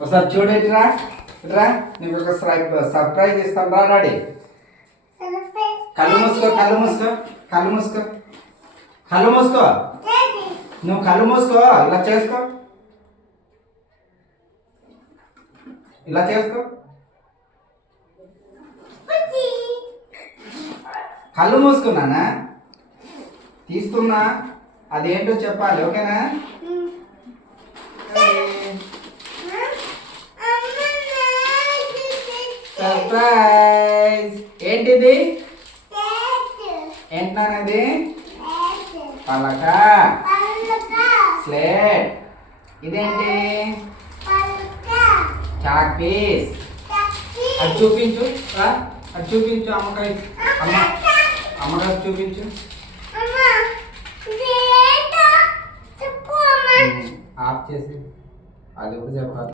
ఒకసారి చూడేటిరా రా, నీకు ఒక సర్ప్రైజ్ ఇస్తాను రా. డాడీ కళ్ళు మూసుకో, కళ్ళు మూసుకో, కళ్ళు మూసుకో, కళ్ళు మూసుకో. నువ్వు కళ్ళు మూసుకో, ఇలా చేసుకో, ఇలా చేసుకో. కళ్ళు మూసుకున్నానా? తీస్తున్నా, అదేంటో చెప్పాలి, ఓకేనా? సర్ప్రైజ్. ఏంటిది? ఏంటన్నది? పలక, స్లేట్. ఇదేంటి? Chalk piece. అది చూపించు రా, అది చూపించు. అమ్మకాయ అమ్మకాయ చూపించు. ఆఫ్ చేసి అది కూడా చెప్పాలి.